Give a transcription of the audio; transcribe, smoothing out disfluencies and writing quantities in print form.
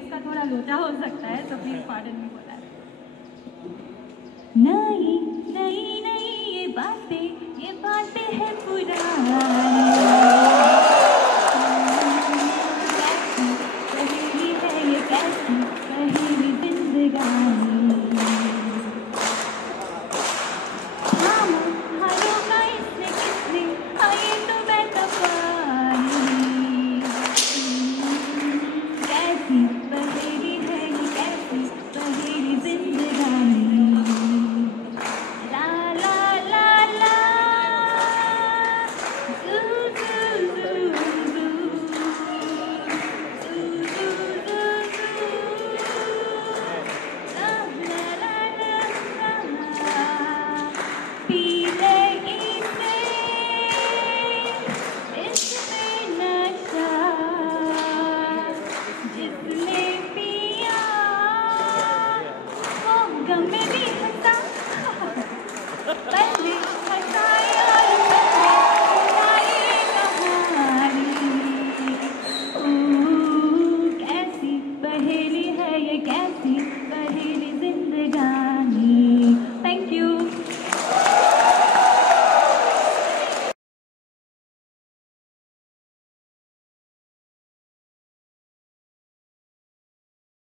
Lyrics का थोड़ा लोचा हो सकता है, तो please pardon me for that. नई नई नई ये बातें है पुरानी।